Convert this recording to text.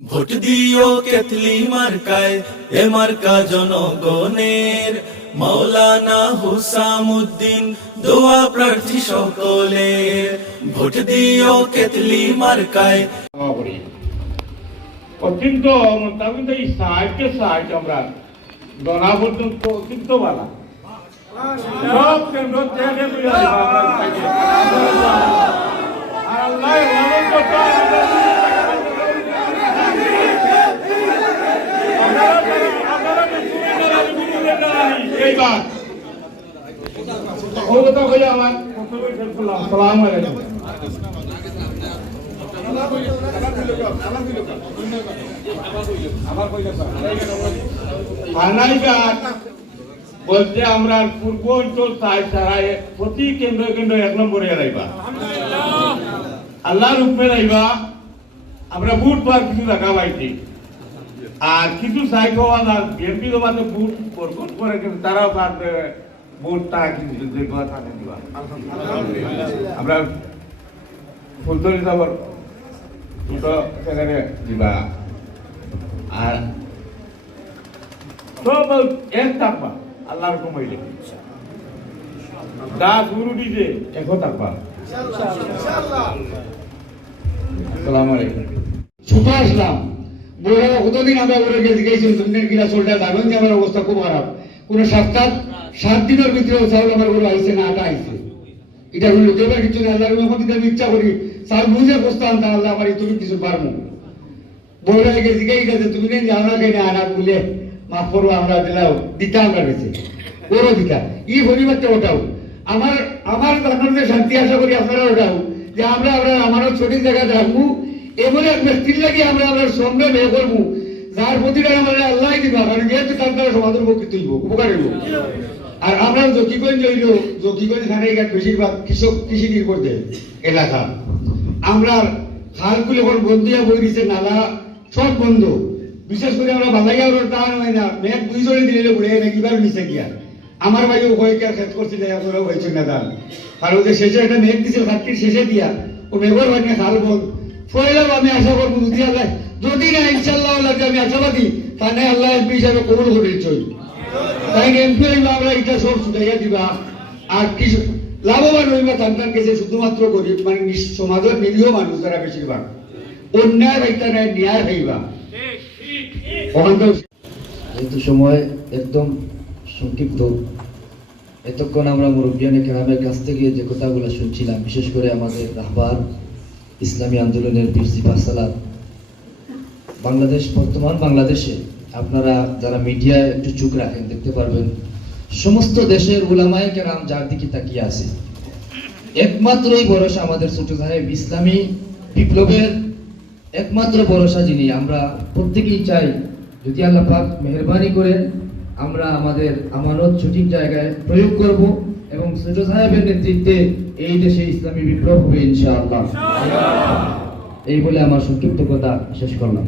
Vote দিও কেতলি মার্কায়, এ মার্কা জনগণের। মাওলানা হুসামুদ্দিন দোয়া প্রার্থী সকলের। ভোট দিও কেতলি মার্কায়। অত্যন্ত মোটামুটি এই সাহায্য আমরা গণা পর্যন্ত অত্যন্ত বালা সব কেন্দ্র থেকে এইবার আমার সালাম আলাইকুম। বলতে আমরা পূর্ব অঞ্চল প্রতি কেন্দ্র কেন্দ্র 1 নম্বরে রাইবা, আল্লাহর উপরে রাইবা। আমরা বুট পার কিছু রাখা পাইছি, আর কিছু সাইকেল আর বিএনপি জমাতে বুট বরকত করে, কিন্তু তারাও বুট তারা কিছু থাকে দিবা। আমরা ফুলতলি যাবর দুটো সেখানে দিবা, আর সব এক থাকবা আল্লাহর কমাইলে দা গুরু দিছে একো থাকবা। আসসালামু আলাইকুম। ছোট আসলাম বড় কতদিন আমরা ওরে গেছি সুন্দর কিনা চলটা লাগান যে আমার অবস্থা খুব খারাপ। কোনো 7 দিনের ভিতরে চাউল আমার ঘরে আইছে না, আটা আইছে। এটা হলো দেবার কিছু না, আল্লাহর রহমত আমি ইচ্ছা করি চাউল বুঝে বসতে আনতা আল্লাহ আমার তুমি কিছু পারবো। বড় গেছি গেছে তুমি নেই যাও না কেন আনা বলে মাফ করবো, আমরা দিলাও দিতা আমরা গেছে ওরও দিতা ই পরিবারটা ওটাও আমার আপনাদের শান্তি আশা করি আপনারা ওটাও যে আমরা আমারও ছোট জায়গায় রাখবো। এমন এক ব্যক্তির লাগে আমরা সঙ্গে বিয়ে করবো যার প্রতিটা আমরা আল্লাহ দিবা, কারণ যেহেতু তার দ্বারা সমাজের পক্ষে তুলব উপকার হইব। আর আমরা জকিগঞ্জ হইল জকিগঞ্জ খানে বেশিরভাগ কৃষি নির্ভর এলাকা। আমরা খালগুলো এখন বন্ধ হয়ে বই দিচ্ছে, নালা সব বন্ধ। বিশেষ করে আমরা বালাইয়া টান হয় না, মেঘ 2 জনে দিলে ঘুরে না কিবার নিচে গিয়া আমার ভাই কয়েকটা খেত করছিল ওরাও হয়েছে না দান, কারণ ওদের শেষে একটা মেঘ দিছিল খাটটির শেষে দিয়া ও মেঘর হয় না খাল বল ফয়লাম। আমি আশা করবো যদি না ইনশাল্লাহ লাগে আমি আশাবাদী তাহলে আল্লাহ এমপি হিসাবে কবুল করে চই। তাই এমপি হইবা আমরা এটা সব ছুটাইয়া দিবা, আর কিছু লাভবান হইবা তার কাছে শুধুমাত্র গরিব মানে সমাজের নিরীহ মানুষ যারা বেশিরভাগ অন্যায় হইতা নাই ন্যায় হইবা। যেহেতু সময় একদম সংক্ষিপ্ত, এতক্ষণ আমরা মুরব্বিয়ানে কেরামের কাছ থেকে যে কথাগুলো শুনছিলাম, বিশেষ করে আমাদের রাহবার ইসলামী আন্দোলনের পীর সিপাহ সালাত বাংলাদেশ, বর্তমান বাংলাদেশে আপনারা যারা মিডিয়ায় একটু চোখ রাখেন দেখতে পারবেন সমস্ত দেশের উলামায়ে কেরাম যার দিকে তাকিয়ে আছে। একমাত্রই ভরসা আমাদের ছোট সাহেব ইসলামী বিপ্লবের একমাত্র ভরসা যিনি। আমরা প্রত্যেকেই চাই যদি আল্লাহ পাক মেহেরবানি করেন আমরা আমাদের আমানত সঠিক জায়গায় প্রয়োগ করব এবং ছোট সাহেবের নেতৃত্বে এই দেশে ইসলামী বিপ্লব হবে ইনশাআল্লাহ। এই বলে আমার সংক্ষিপ্ত কথা শেষ করলাম।